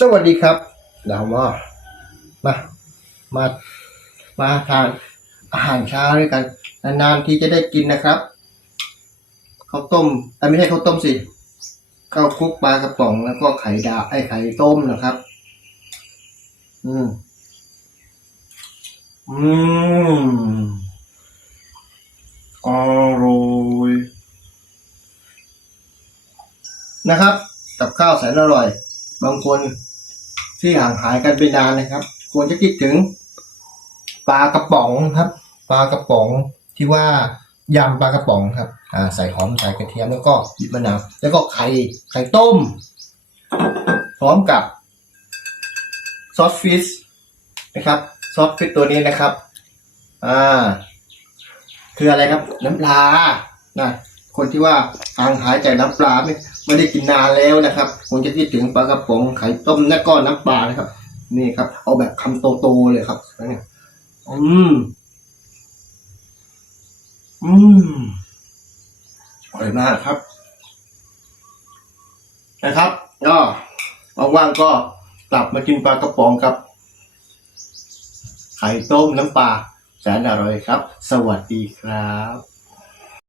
สวัสดีครับเดี๋ยวมามา มา มาทานอาหารเช้าด้วยกัน นานๆที่จะได้กินนะครับข้าวต้มแต่ไม่ใช่ข้าวต้มสิข้าวคลุกปลากระป๋องแล้วก็ไข่ดาวไอไข่ต้มนะครับ อืม อืมอร่อยนะครับ กับข้าวแสนอร่อย บางคนที่ห่างหายกันไปนานนะครับ ควรจะคิดถึงปลากระป๋องครับ ปลากระป๋องที่ว่ายำปลากระป๋องครับ อ่า ใส่หอมใส่กระเทียมแล้วก็บีบมะนาวแล้วก็ไข่ไข่ต้ม พร้อมกับซอสฟิชนะครับซอสฟิชตัวนี้นะครับ อ่า คืออะไรครับ น้ำปลานะคนที่ว่าห่างหายจากน้ำปลาไม่ ไม่ได้กินนานแล้วนะครับคงจะคิดถึงปลากระป๋องไข่ต้มและก็น้ำปลานะครับ นี่ครับ เอาแบบคำโตๆเลยครับนี่อืมอืมอร่อยมากครับ นะครับก็ว่างๆก็กลับมากินปลากระป๋องครับ ไข่ต้มน้ำปลาแสนอร่อยครับ สวัสดีครับ